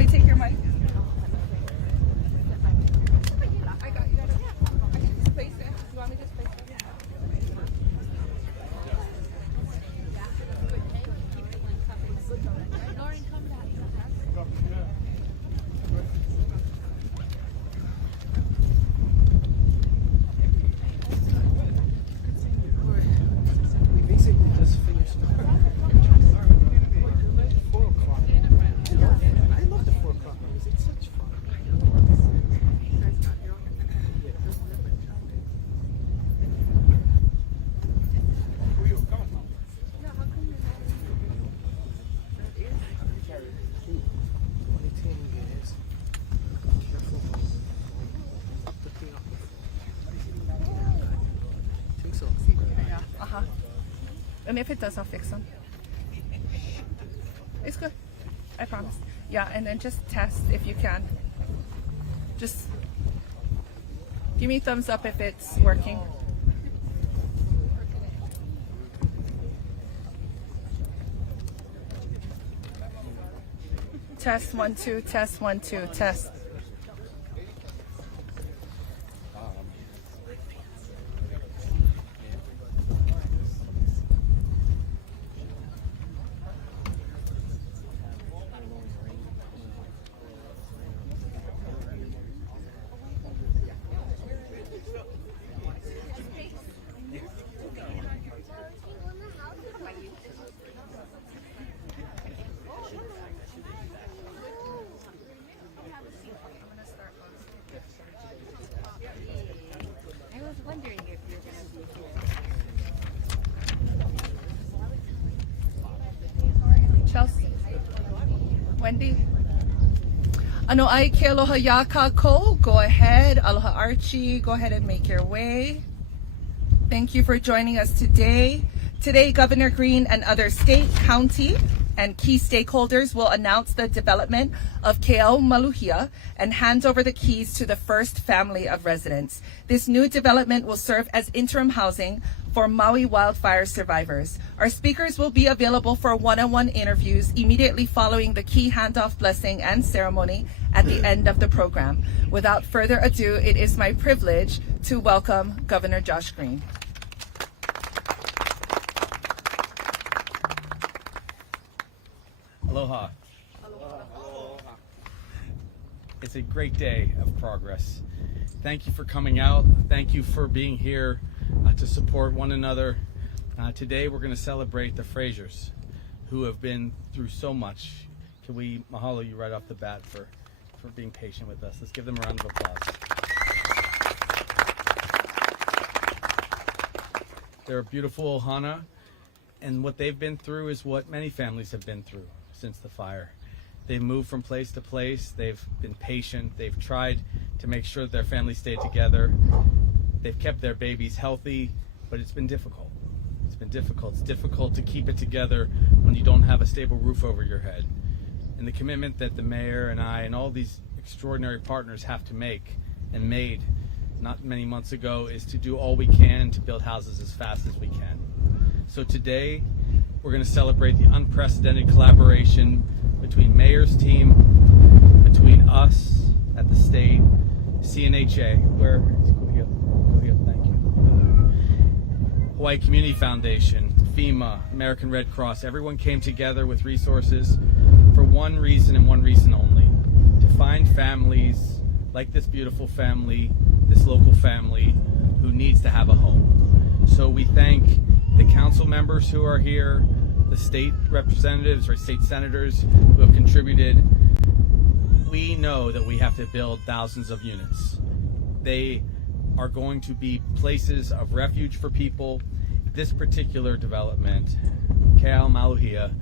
me to take your mic? And if it does, I'll fix them. It's good. I promise. Yeah, and then just test if you can. Just give me a thumbs up if it's working. Test 1 2, test 1 2, test. Chelsea, Wendy. Ano ai ke aloha ya ko. Go ahead, aloha Archie. Go ahead and make your way. Thank you for joining us today. Today, Governor Green and other state, county, and key stakeholders will announce the development of KL Maluhia and hand over the keys to the first family of residents. This new development will serve as interim housing for Maui wildfire survivors. Our speakers will be available for one-on-one interviews immediately following the key handoff blessing and ceremony at the end of the program. Without further ado, it is my privilege to welcome Governor Josh Green. Aloha. Aloha. It's a great day of progress. Thank you for coming out. Thank you for being here to support one another. Today we're going to celebrate the Frasers who have been through so much. Can we mahalo you right off the bat for being patient with us? Let's give them a round of applause. They're a beautiful ohana, and what they've been through is what many families have been through since the fire. They've moved from place to place. They've been patient. They've tried to make sure that their family stayed together. They've kept their babies healthy, but it's been difficult. It's been difficult. It's difficult to keep it together when you don't have a stable roof over your head. And the commitment that the mayor and I and all these extraordinary partners have to make and made not many months ago is to do all we can to build houses as fast as we can. So today, we're going to celebrate the unprecedented collaboration between Mayor's team, between us at the state, CNHA, thank you, Hawaii Community Foundation, FEMA, American Red Cross. Everyone came together with resources for one reason and one reason only: to find families like this beautiful family, this local family who needs to have a home. So we thank the council members who are here, the state representatives or state senators who have contributed. We know that we have to build thousands of units. They are going to be places of refuge for people. This particular development, KL Maluhia,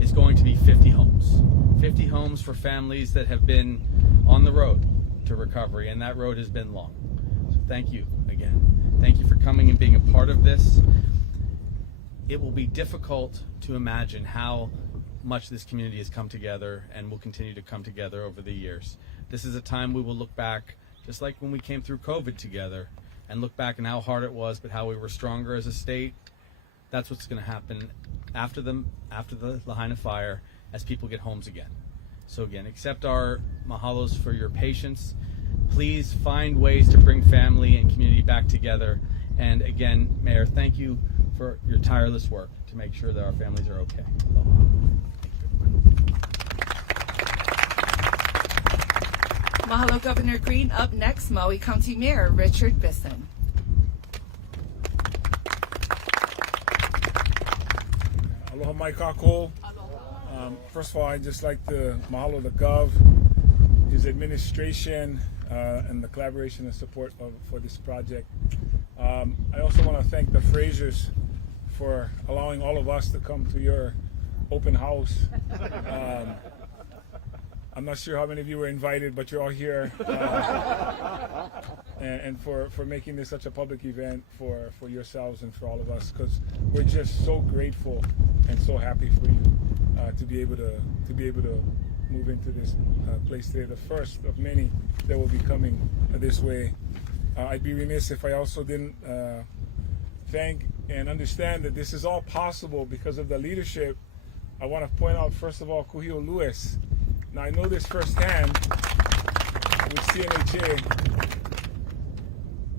is going to be 50 homes. 50 homes for families that have been on the road to recovery, and that road has been long. So thank you again. Thank you for coming and being a part of this. It will be difficult to imagine how much this community has come together and will continue to come together over the years. This is a time we will look back, just like when we came through COVID together, and look back on how hard it was, but how we were stronger as a state. That's what's going to happen after the Lahaina fire, as people get homes again. So again, accept our mahalos for your patience. Please find ways to bring family and community back together. And again, Mayor, thank you for your tireless work to make sure that our families are okay. Aloha. Mahalo, Governor Green. Up next, Maui County Mayor Richard Bisson. Aloha mai kako. First of all, I'd just like to mahalo the Gov, his administration, and the collaboration and support for this project. I also want to thank the Frasers for allowing all of us to come to your open house. I'm not sure how many of you were invited, but you're all here. And for making this such a public event for yourselves and for all of us, because we're just so grateful and so happy for you to be able to move into this place today, the first of many that will be coming this way. I'd be remiss if I also didn't thank and understand that this is all possible because of the leadership. I want to point out, first of all, Kuhio Lewis. Now, I know this firsthand with CNHA.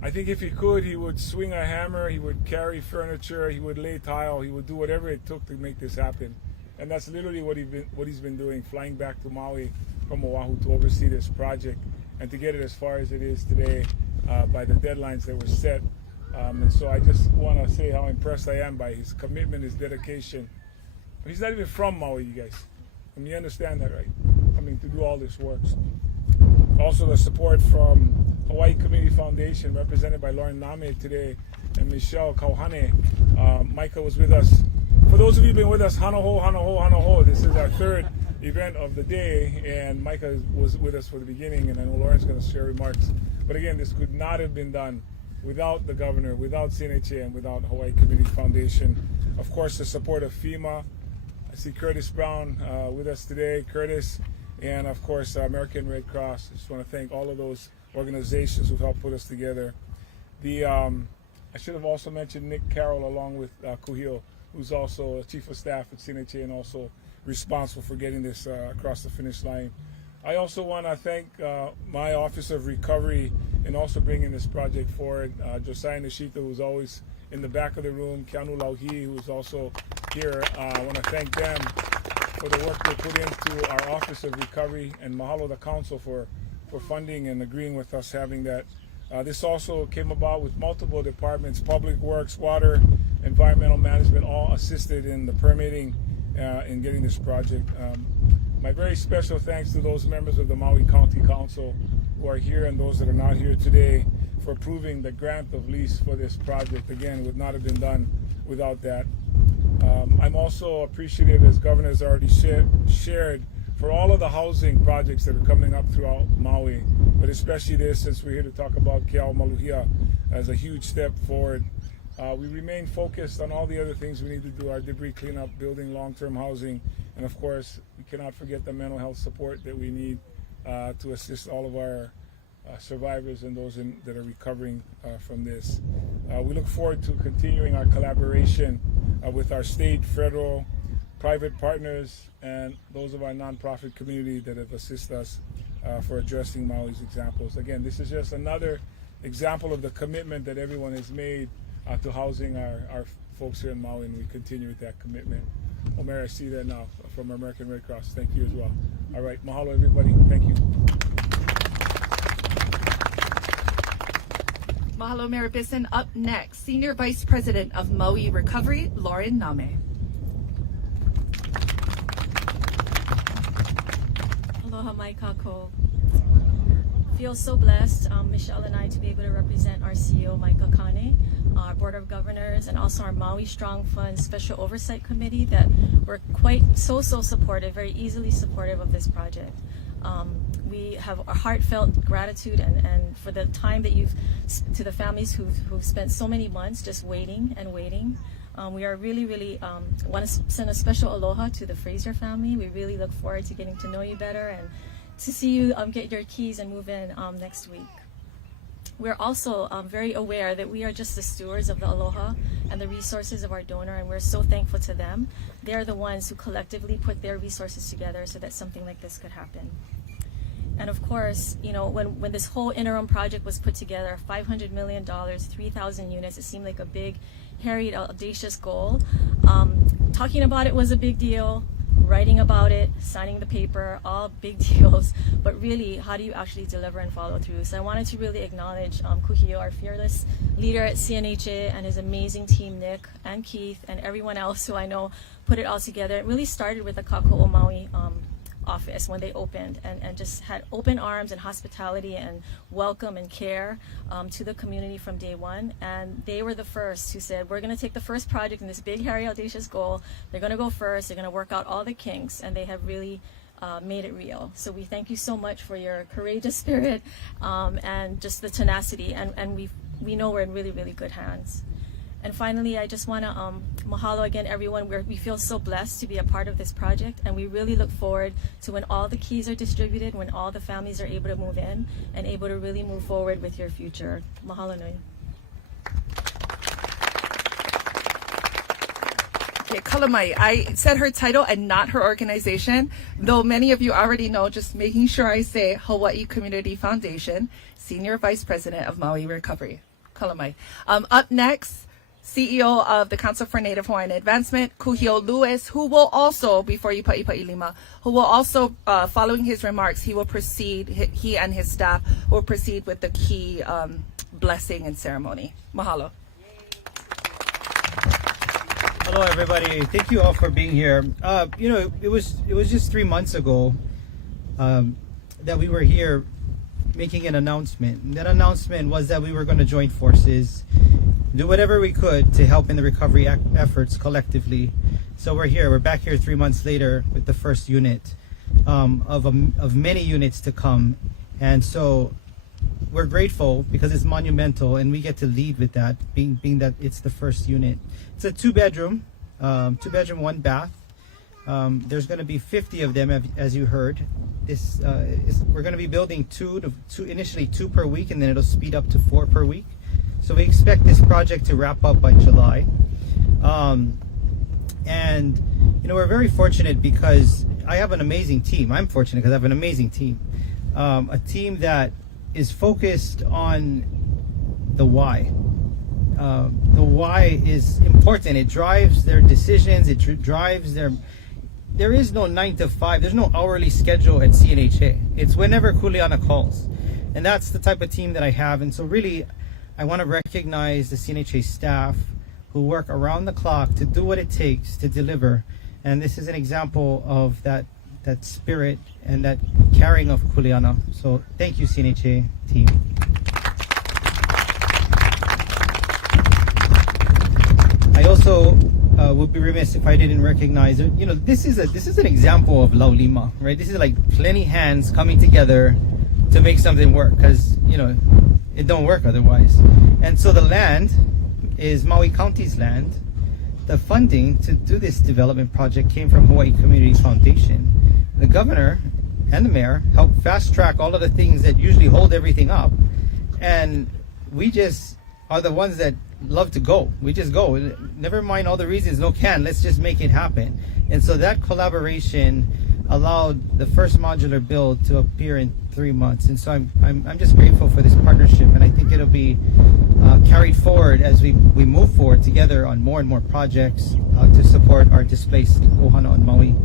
I think if he could, he would swing a hammer, he would carry furniture, he would lay tile, he would do whatever it took to make this happen. And that's literally what he's been doing, flying back to Maui from Oahu to oversee this project and to get it as far as it is today by the deadlines that were set. And so I just want to say how impressed I am by his commitment, his dedication. He's not even from Maui, you guys. I mean, you understand that, right? I mean, to do all this work. Also, the support from Hawaii Community Foundation, represented by Lauren Name today, and Michelle Kauhane. Micah was with us. For those of you who've been with us, hanoho, hanoho, hanoho. This is our third event of the day, and Micah was with us for the beginning, and I know Lauren's going to share remarks. But again, this could not have been done without the governor, without CNHA, and without Hawaii Community Foundation. Of course, the support of FEMA. I see Curtis Brown with us today. Curtis, and of course, American Red Cross. I just want to thank all of those organizations who've helped put us together. I should have also mentioned Nick Carroll along with Kuhio, who's also a chief of staff at CNHA and also responsible for getting this across the finish line. I also want to thank my Office of Recovery and also bringing this project forward. Josiah Nishita, who's always in the back of the room, Keanu Lauhi, who's also here. I want to thank them for the work they put into our Office of Recovery, and mahalo the council for funding and agreeing with us having that. This also came about with multiple departments, Public Works, Water, Environmental Management, all assisted in the permitting in getting this project. My very special thanks to those members of the Maui County Council who are here and those that are not here today for approving the grant of lease for this project. Again, it would not have been done without that. I'm also appreciative, as Governor has already shared, for all of the housing projects that are coming up throughout Maui, but especially this, since we're here to talk about Keao Maluhia as a huge step forward. We remain focused on all the other things we need to do, our debris cleanup, building long-term housing, and of course, we cannot forget the mental health support that we need to assist all of our survivors and those that are recovering from this. We look forward to continuing our collaboration with our state, federal, private partners, and those of our nonprofit community that have assisted us for addressing Maui's examples. Again, this is just another example of the commitment that everyone has made to housing our folks here in Maui, and we continue with that commitment. Omer, I see that now from American Red Cross. Thank you as well. All right, mahalo everybody. Thank you. Mahalo, Mayor Bisson. Up next, Senior Vice President of Maui Recovery, Lauren Name. Aloha mai kako. Feel so blessed, Michelle and I, to be able to represent our CEO, Micah Kane, our Board of Governors, and also our Maui Strong Fund Special Oversight Committee that were quite so supportive, very easily supportive of this project. We have a heartfelt gratitude and for the time that to the families who've spent so many months just waiting and waiting. We are really want to send a special aloha to the Fraser family. We really look forward to getting to know you better and to see you get your keys and move in next week. we're also very aware that we are just the stewards of the aloha and the resources of our donor, and we're so thankful to them. They're the ones who collectively put their resources together so that something like this could happen. And of course, you know, when this whole interim project was put together, $500 million, 3,000 units, it seemed like a big, hairy, audacious goal. Talking about it was a big deal. Writing about it, signing the paper, all big deals. But really, how do you actually deliver and follow through? So I wanted to really acknowledge Kuhio, our fearless leader at CNHA, and his amazing team, Nick and Keith, and everyone else who I know put it all together. It really started with the Kako'o Maui office when they opened, and just had open arms and hospitality and welcome and care to the community from day one. And they were the first who said, we're going to take the first project in this big, hairy, audacious goal. They're going to go first. They're going to work out all the kinks, and they have really made it real. So we thank you so much for your courageous spirit and just the tenacity, and we know we're in really, really good hands. And finally, I just want to mahalo again everyone. We feel so blessed to be a part of this project, and we really look forward to when all the keys are distributed, when all the families are able to move in and able to really move forward with your future. Mahalo nui. Okay, Kalamai, I said her title and not her organization, though many of you already know, just making sure I say Hawaii Community Foundation, Senior Vice President of Maui Recovery. Kalamai. Up next, CEO of the Council for Native Hawaiian Advancement, Kuhio Lewis, who will also, before you Ipa'i Lima, who will also, following his remarks, he will proceed, he and his staff will proceed with the key blessing and ceremony. Mahalo. Hello, everybody. Thank you all for being here. You know, it was just 3 months ago that we were here making an announcement. And that announcement was that we were going to join forces, do whatever we could to help in the recovery efforts collectively. So we're here. We're back here 3 months later with the first unit of many units to come. And so we're grateful because it's monumental, and we get to lead with that, being that it's the first unit. It's a two-bedroom, 1 bath. There's going to be 50 of them, as you heard. We're going to be building initially two per week, and then it'll speed up to 4 per week. So we expect this project to wrap up by July. And you know, we're very fortunate because I have an amazing team. I'm fortunate because I have an amazing team. A team that is focused on the why. The why is important. It drives their decisions. It drives their... There is no 9 to 5. There's no hourly schedule at CNHA. It's whenever Kuleana calls. And that's the type of team that I have. And so really, I want to recognize the CNHA staff who work around the clock to do what it takes to deliver. And this is an example of that spirit and that caring of Kuleana. So thank you, CNHA team. I also would be remiss if I didn't recognize it. You know, this is an example of Laulima, right? This is like plenty hands coming together to make something work, because you know it don't work otherwise. And so the land is Maui County's land. The funding to do this development project came from Hawaii Community Foundation. The governor and the mayor helped fast track all of the things that usually hold everything up, and we just are the ones that love to go. We just go. Never mind all the reasons, no can. Let's just make it happen. And so that collaboration allowed the first modular build to appear in 3 months. And so I'm just grateful for this partnership, and I think it'll be carried forward as we move forward together on more and more projects to support our displaced ohana on Maui.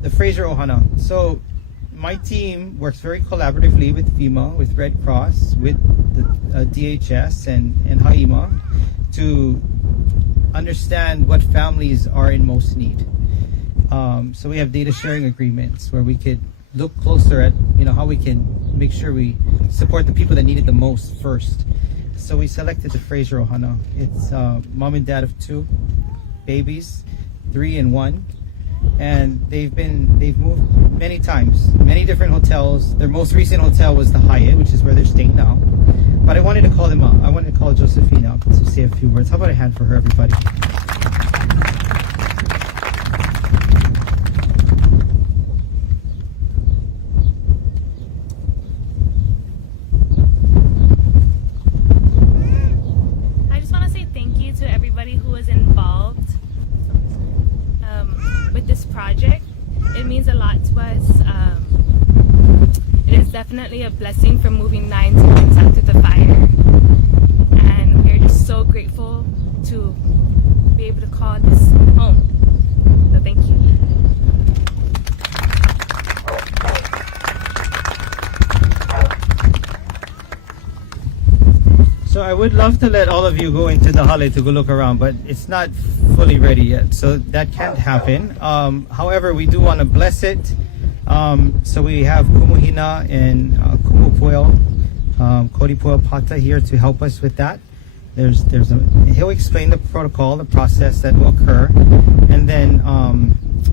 The Fraser Ohana. So my team works very collaboratively with FEMA, with Red Cross, with the DHS and Haima to understand what families are in most need. So we have data sharing agreements where we could look closer at how we can make sure we support the people that need it the most first. So we selected the Fraser Ohana. It's mom and dad of 2 babies, 3 and 1. And they've moved many times, many different hotels. Their most recent hotel was the Hyatt, which is where they're staying now. But I wanted to call them up. I wanted to call Josephina up to say a few words. How about a hand for her, everybody? definitely a blessing for moving 9 siblings after the fire. And we're just so grateful to be able to call this home. So thank you. So I would love to let all of you go into the hale to go look around, but it's not fully ready yet, so that can't happen. However, we do want to bless it. So we have Kumuhina and Kumupuel, Kodipuel Pata here to help us with that. He'll explain the protocol, the process that will occur, and then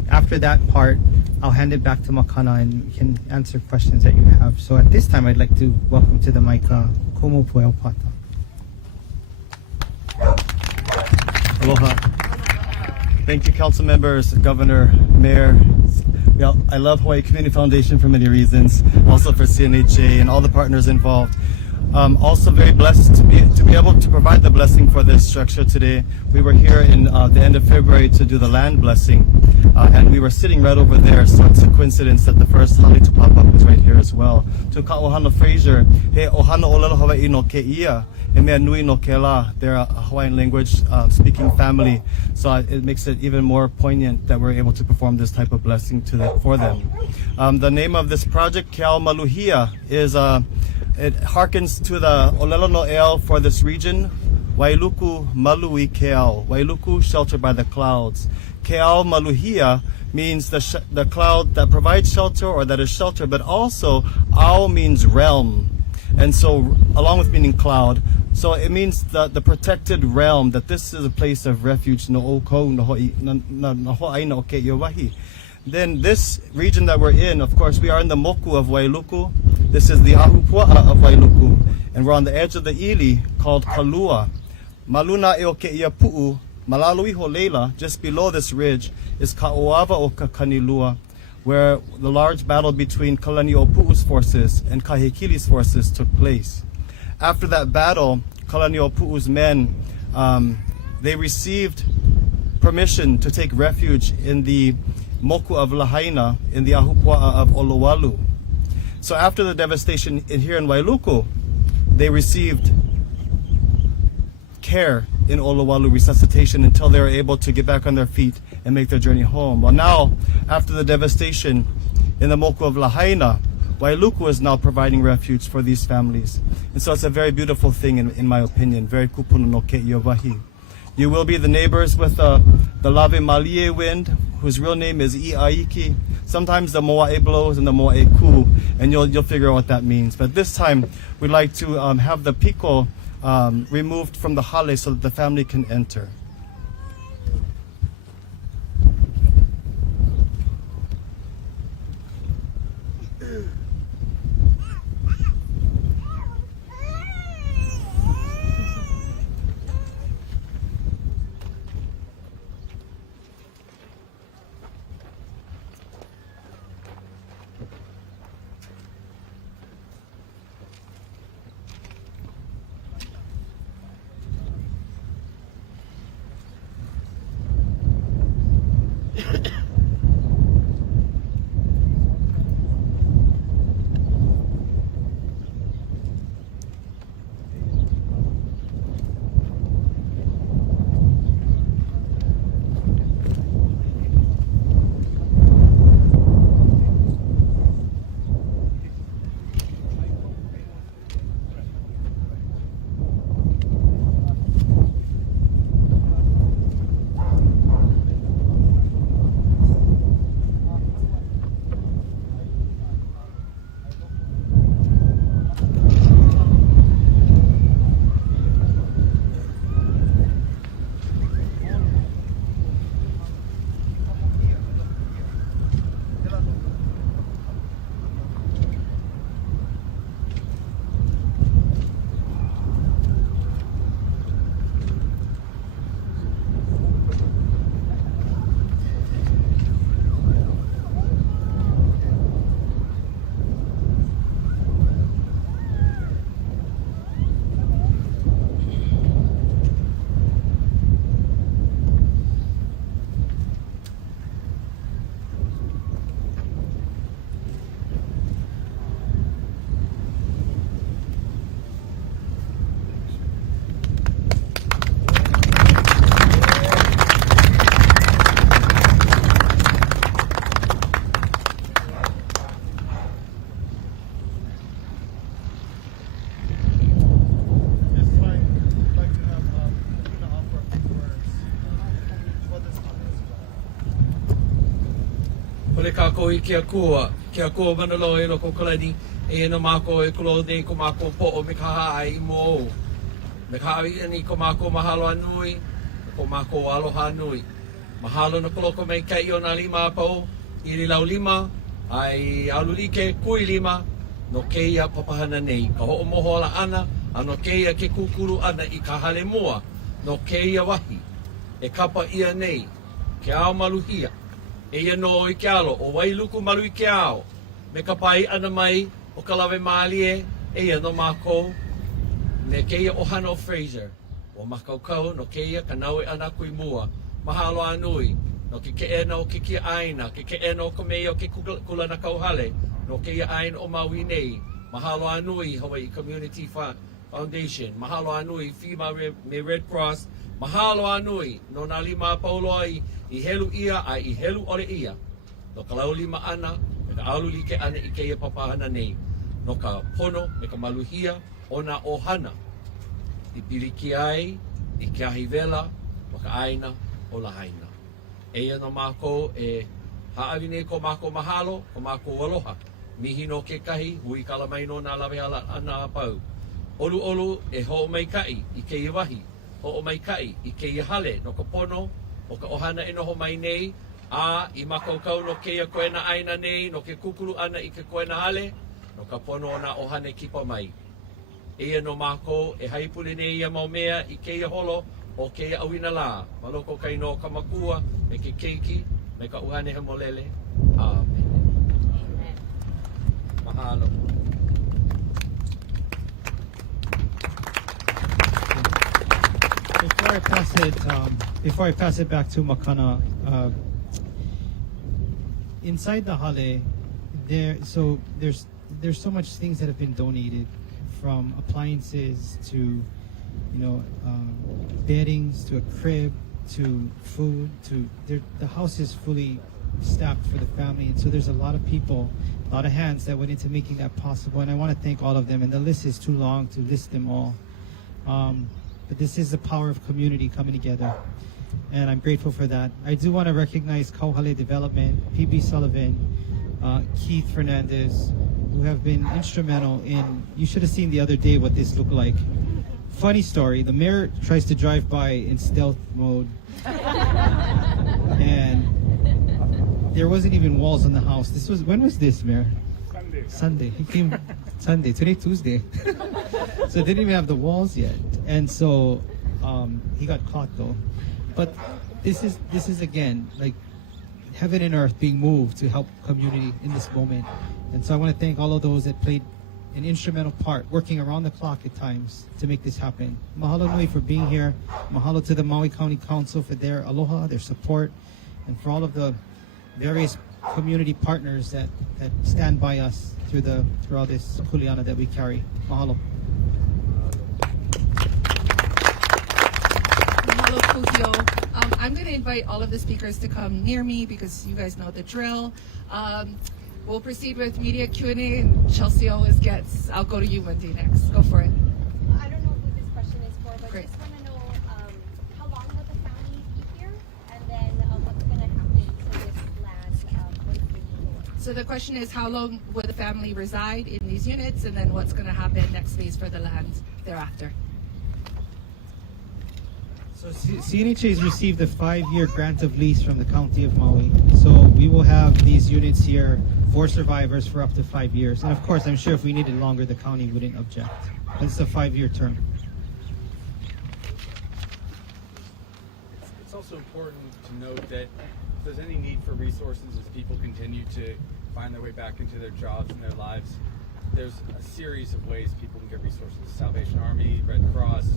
after that part, I'll hand it back to Makana and we can answer questions that you have. So at this time, I'd like to welcome to the mic Kumupuel Pata. Aloha. Thank you, council members, governor, mayor. Yeah, I love Hawaii Community Foundation for many reasons. Also for CNHA and all the partners involved. Also very blessed to be able to provide the blessing for this structure today. We were here in the end of February to do the land blessing, and we were sitting right over there. So it's a coincidence that the first hale to pop up is right here as well. To ka ohana Fraser, he ohana olelo Hawaii no ke ia. They're a Hawaiian language speaking family, so it makes it even more poignant that we're able to perform this type of blessing for them. The name of this project, Keao Maluhia, is it harkens to the Olelo No'el for this region. Wailuku Malui Keao. Wailuku, sheltered by the clouds. Keao Maluhia means the cloud that provides shelter or that is sheltered, but also Ao means realm. And so, along with meaning cloud, so it means the protected realm, that this is a place of refuge. Then this region that we're in, of course, we are in the moku of Wailuku. This is the ahupua'a of Wailuku. And we're on the edge of the ili called Kalua. Maluna e o ke ia pu'u, malalui ho leila, just below this ridge, is Ka'oava o Kakanilua, where the large battle between Kalani'opu'u's forces and Kahekili's forces took place. After that battle, Kalani'opu'u's men, they received permission to take refuge in the moku of Lahaina, in the ahupua'a of Olowalu. So after the devastation here in Wailuku, they received care in Olowalu, resuscitation, until they were able to get back on their feet and make their journey home. Well, now, after the devastation in the moku of Lahaina, Wailuku is now providing refuge for these families. And so it's a very beautiful thing, in my opinion. Very kupuna no ke ia wahi. You will be the neighbors with the Lave Malie wind, whose real name is Iaiki. Sometimes the Moa'e blows and the Moa'e ku, and you'll figure out what that means. But this time, we'd like to have the piko removed from the hale so that the family can enter. kako I kia kua manalo e loko kalani e no mako e kulo nei ko mako po o me kaha ai mo. Me kaha ani ko mako mahalo anui, ko mako aloha anui. Mahalo na koloko mai kai o na lima pau, I lau lima, ai alulike kui lima, no keia papahana nei. Ka ho moho ala ana, ano keia ke kukuru ana I ka hale mua, no keia wahi. E kapa ia nei, ke ao maluhia. E ia no I ke alo, o wailuku malu I ke ao. Me ka pai ana mai, o ka lawe maalie, e ia no mako. Me keia ohana o Fraser, o makaukau no keia ka naue ana kui mua. Mahalo anui, no ke ena o ke kia aina, ke ena o ka mea o ke kula na kauhale, no ke ia aina o Maui nei. Mahalo anui Hawaii Community Foundation, mahalo anui FEMA me Red Cross, mahalo anui no na lima pauloa I helu ia ai I helu ole ia. No ka lau lima ana, me ka alu like ana I keia papahana nei. No ka pono, me ka maluhia, o na ohana. I piliki ai, I ke ahi vela, o ka aina, o la haina. Eia no mako e haawine ko mako mahalo, ko mako aloha. Mihi no ke kahi, hui kalamai no na lawe ala ana pau. Olu olu e ho mai kai I ke wahi. Ho mai kai I ke hale no ka pono, o ka ohana e noho mai nei, a I makaukau no ke ia koena aina nei, no ke kukuru ana I ke koena hale, no ka pono o na ohane kipa mai. Eia no mako e haipule nei ia maumea I ke ia holo, o ke awina la, maloko kai no ka makua, me ke keiki, me ka uhane he molele. Amen. Mahalo. Before I pass it back to Makana, inside the hale, there's so much things that have been donated, from appliances to beddings to a crib to food to the house is fully staffed for the family, and so there's a lot of people, a lot of hands that went into making that possible, and I want to thank all of them, and the list is too long to list them all, but this is the power of community coming together, and I'm grateful for that. I do want to recognize Kauhale Development, PB Sullivan, Keith Fernandez, who have been instrumental in, you should have seen the other day what this looked like. Funny story, the mayor tries to drive by in stealth mode and there wasn't even walls on the house. When was this, Mayor? Sunday. He came Sunday, today Tuesday. So it didn't even have the walls yet. And so he got caught though. But this is again, like heaven and earth being moved to help community in this moment. And so I want to thank all of those that played an instrumental part, working around the clock at times to make this happen. Mahalo nui for being here. Mahalo to the Maui County Council for their aloha, their support, and for all of the various community partners that stand by us through all this kuleana that we carry. Mahalo. Mahalo Kuhio. I'm going to invite all of the speakers to come near me because you guys know the drill. We'll proceed with media Q&A, and Chelsea always gets. I'll go to you, Wendy, next. Go for it. I don't know who this question is for, but Great. just want to know how long will the family be here, and then what's going to happen to this land once they move over? So the question is, how long will the family reside in these units, and then what's going to happen next phase for the land thereafter? So CNHA has received a 5-year grant of lease from the County of Maui. So we will have these units here for survivors for up to 5 years. And of course, I'm sure if we needed longer, the county wouldn't object. But it's a 5-year term. It's also important to note that if there's any need for resources as people continue to find their way back into their jobs and their lives, there's a series of ways people can get resources. Salvation Army, Red Cross,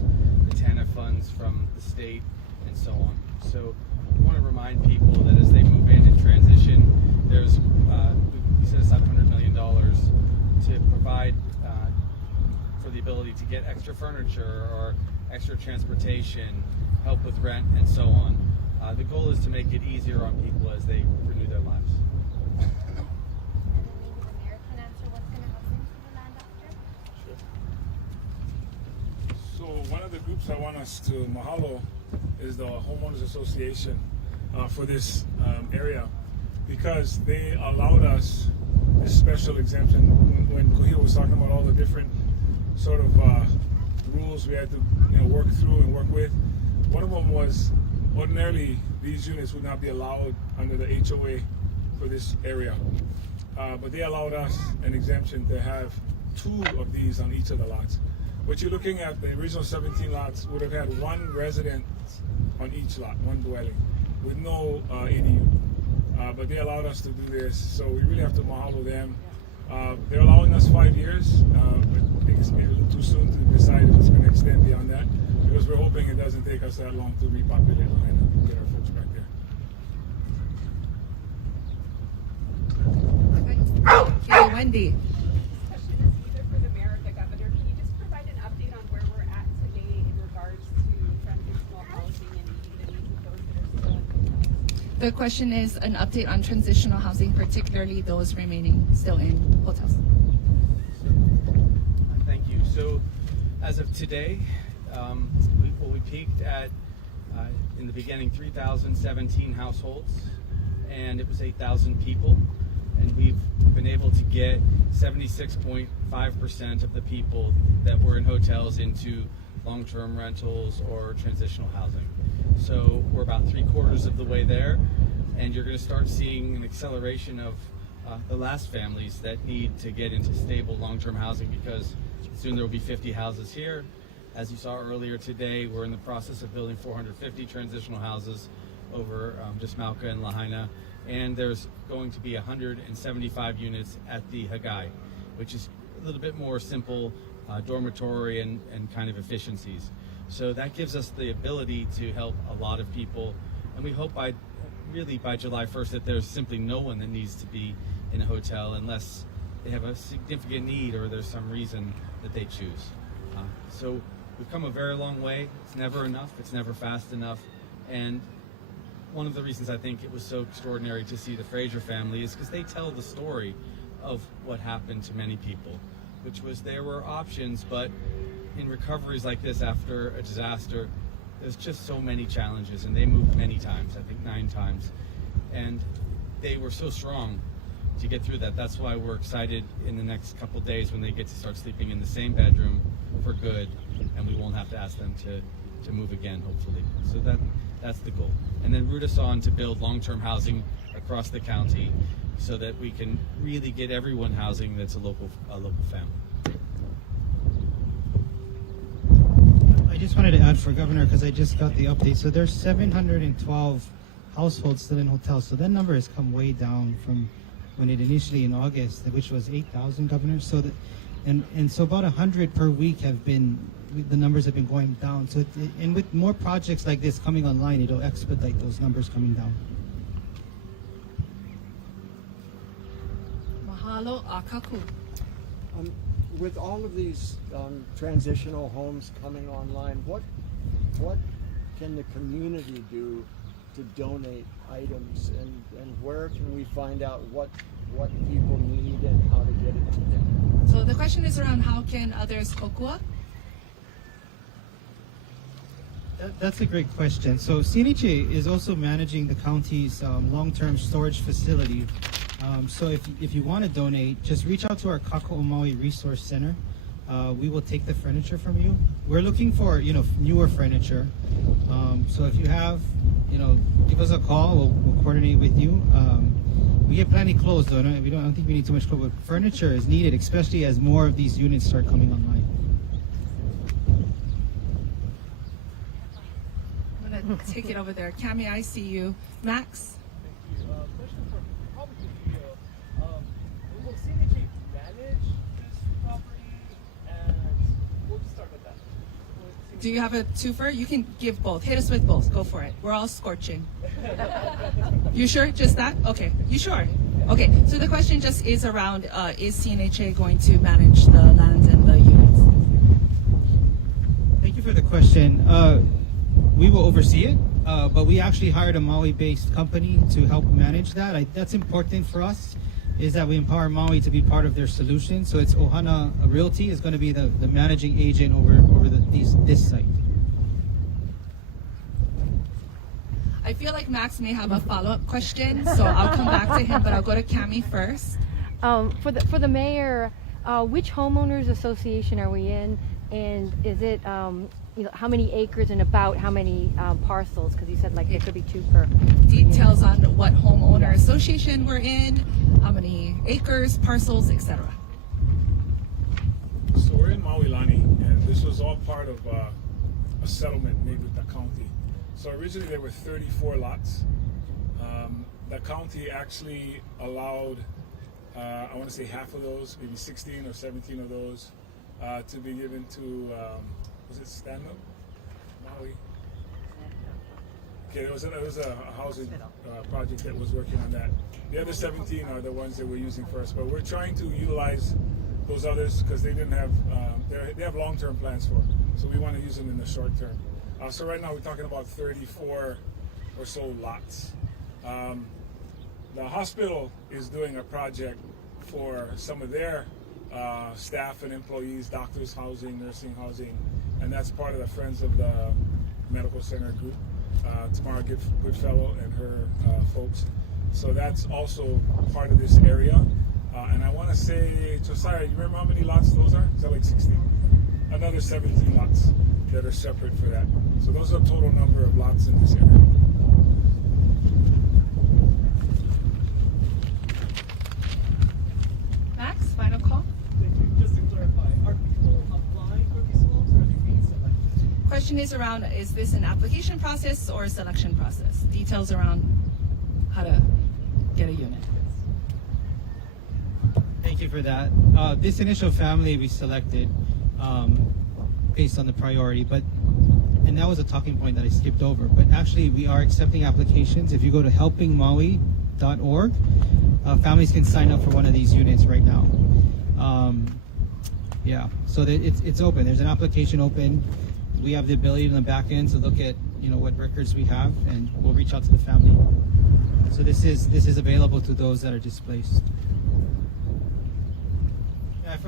the TANF funds from the state, and so on. So we want to remind people that as they move in and transition, there's we set aside $100 million to provide for the ability to get extra furniture or extra transportation, help with rent, and so on. The goal is to make it easier on people as they renew their lives. One of the groups I want us to mahalo is the Homeowners Association for this area. because they allowed us this special exemption. When Kuhio was talking about all the different sort of rules we had to work through and work with, one of them was ordinarily these units would not be allowed under the HOA for this area. But they allowed us an exemption to have 2 of these on each of the lots. What you're looking at, the original 17 lots would have had 1 resident on each lot, 1 dwelling, with no ADU. But they allowed us to do this, so we really have to mahalo them. They're allowing us 5 years, but I think it's maybe a little too soon to decide if it's going to extend beyond that, because we're hoping it doesn't take us that long to repopulate Lahaina and get our folks back there. Okay, Wendy. Question is either for the mayor or the governor. Can you just provide an update on where we're at today in regards to transitional housing and meeting the needs of those that are still in hotels? The question is an update on transitional housing, particularly those remaining still in hotels. Thank you. So, as of today, we peaked at in the beginning 3,017 households, and it was 8,000 people, and we've been able to get 76.5% of the people that were in hotels into long-term rentals or transitional housing. So we're about 3/4 of the way there, and you're going to start seeing an acceleration of the last families that need to get into stable long-term housing, because soon there will be 50 houses here. As you saw earlier today, we're in the process of building 450 transitional houses over just Mauka and Lahaina, and there's going to be 175 units at the Hagai, which is a little bit more simple dormitory and kind of efficiencies. So that gives us the ability to help a lot of people, and we hope by July 1st that there's simply no one that needs to be in a hotel unless they have a significant need or there's some reason that they choose. So we've come a very long way. It's never enough. It's never fast enough. And one of the reasons I think it was so extraordinary to see the Fraser family is because they tell the story of what happened to many people, which was there were options, but in recoveries like this after a disaster, there's just so many challenges, and they moved many times, I think 9 times, and they were so strong to get through that. That's why we're excited in the next couple days when they get to start sleeping in the same bedroom for good, and we won't have to ask them to move again, hopefully. So that's the goal. And then root us on to build long-term housing across the county so that we can really get everyone housing that's a local family. I just wanted to add for Governor, because I just got the update. So there's 712 households still in hotels. So that number has come way down from when it initially in August, which was 8,000, Governor. So that, and so about 100 per week have been, the numbers have been going down. So and with more projects like this coming online, it'll expedite those numbers coming down. Mahalo Akaku. With all of these transitional homes coming online, what can the community do to donate items, and where can we find out what people need and how to get it to them? So the question is around how can others kokua? That's a great question. So CNHA is also managing the county's long-term storage facility. So if you want to donate, just reach out to our Kaka'o Maui Resource Center. We will take the furniture from you. We're looking for newer furniture. So if you have, give us a call. We'll coordinate with you. We get plenty clothes though. I don't think we need too much clothes, but furniture is needed, especially as more of these units start coming online. I'm gonna take it over there. Cami, I see you. Max. Question for probably Kuhio. Will CNHA manage this property? And we'll just start with that. Do you have a twofer? You can give both. Hit us with both. Go for it. We're all scorching. You sure? Just that? Okay. You sure? Okay. So the question just is around, is CNHA going to manage the land and the units? Thank you for the question. We will oversee it, but we actually hired a Maui-based company to help manage that. That's important for us, is that we empower Maui to be part of their solution. So it's Ohana Realty is going to be the managing agent over this site. I feel like Max may have a follow-up question, so I'll come back to him, but I'll go to Cami first. For the mayor, which homeowners association are we in, and is it how many acres and about how many parcels? Because you said like it could be 2 per. Details on what homeowner association we're in, how many acres, parcels, etc. So we're in Maui Lani, and this was all part of a settlement made with the county. So originally there were 34 lots. The county actually allowed, I want to say half of those, maybe 16 or 17 of those, to be given to, was it Stand Up? Maui? Okay, there was a housing project that was working on that. The other 17 are the ones that we're using first, but we're trying to utilize those others because they didn't have, they have long-term plans for, so we want to use them in the short term. So right now we're talking about 34 or so lots. The hospital is doing a project for some of their staff and employees, doctors housing, nursing housing, and that's part of the Friends of the Medical Center group. Tamara Goodfellow and her folks. So that's also part of this area. And I want to say, Josiah, you remember how many lots those are? Is that like 16? Another 17 lots that are separate for that. So those are the total number of lots in this area. Max, final call. Thank you. Just to clarify, are people applying for these loans or are they being selected? Question is around, is this an application process or a selection process? Details around how to get a unit. Thank you for that. This initial family we selected based on the priority, and that was a talking point that I skipped over. But actually, we are accepting applications. If you go to helpingmaui.org, families can sign up for one of these units right now. Yeah, so it's open. There's an application open. We have the ability in the back end to look at what records we have, and we'll reach out to the family. So this is available to those that are displaced.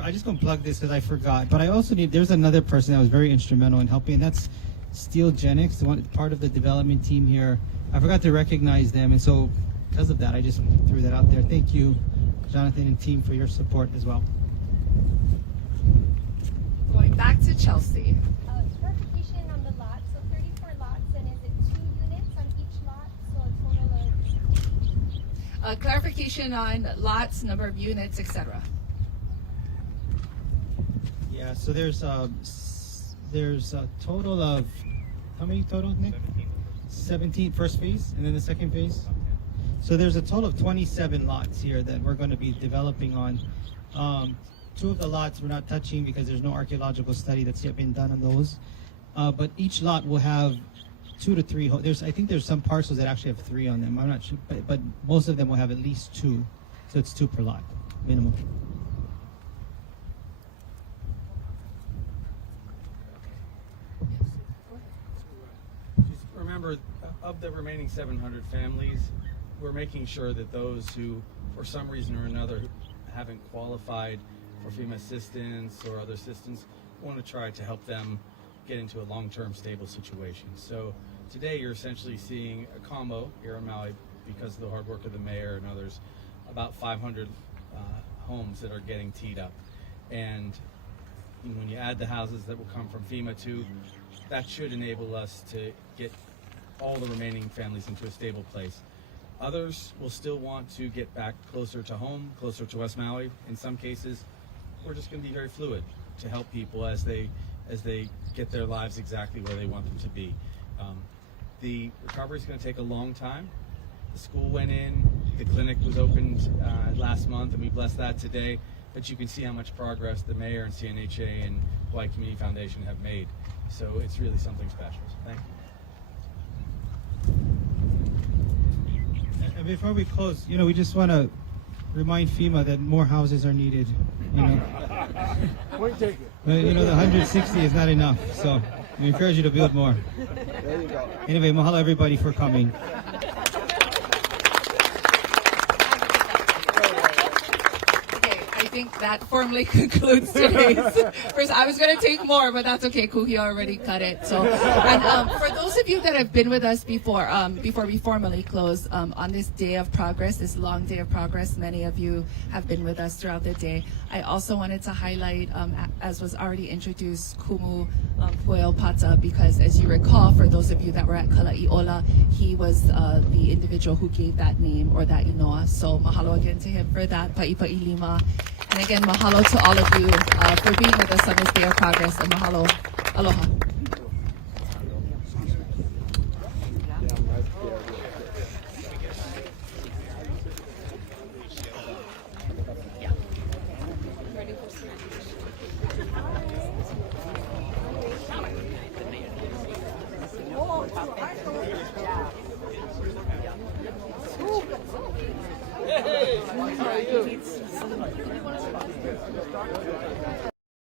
I just gonna plug this because I forgot, but I also there's another person that was very instrumental in helping, and that's Steel Genix, the one part of the development team here. I forgot to recognize them, and so because of that, I just threw that out there. Thank you, Jonathan and team, for your support as well. Going back to Chelsea. Clarification on the lot. So 34 lots, and is it 2 units on each lot? So a total of... Clarification on lots, number of units, etc. Yeah, so there's a total of, how many total, Nick? 17 first phase, and then the second phase. So there's a total of 27 lots here that we're going to be developing on. 2 of the lots we're not touching because there's no archaeological study that's yet been done on those. But each lot will have 2 to 3. I think there's some parcels that actually have 3 on them. I'm not sure, but most of them will have at least 2. So it's 2 per lot, minimum. Remember, of the remaining 700 families, we're making sure that those who, for some reason or another, haven't qualified for FEMA assistance or other assistance, want to try to help them get into a long-term stable situation. So today you're essentially seeing a combo here in Maui, because of the hard work of the mayor and others, about 500 homes that are getting teed up. And when you add the houses that will come from FEMA too, that should enable us to get all the remaining families into a stable place. Others will still want to get back closer to home, closer to West Maui. In some cases, we're just going to be very fluid to help people as they get their lives exactly where they want them to be. The recovery is going to take a long time. The school went in, the clinic was opened last month, and we blessed that today. But you can see how much progress the mayor and CNHA and Hawaii Community Foundation have made. So it's really something special. So thank you. And before we close, we just want to remind FEMA that more houses are needed. Point taken. But, the 160 is not enough, so we encourage you to build more. There you go. Anyway, mahalo everybody for coming. Okay, I think think that formally concludes today's. First, I was going to take more, but that's okay. Kuhi already cut it. So, and for those of you that have been with us before we formally close, on this day of progress, this long day of progress, many of you have been with us throughout the day. I also wanted to highlight, as was already introduced, Kumu Pueo Pata, because as you recall, for those of you that were at Kala'iola, he was the individual who gave that name or that inoa. So mahalo again to him for that, Pa'ipa'i Lima. And again, mahalo to all of you for being with us on this day of progress, and mahalo. Aloha. Hey, how are you?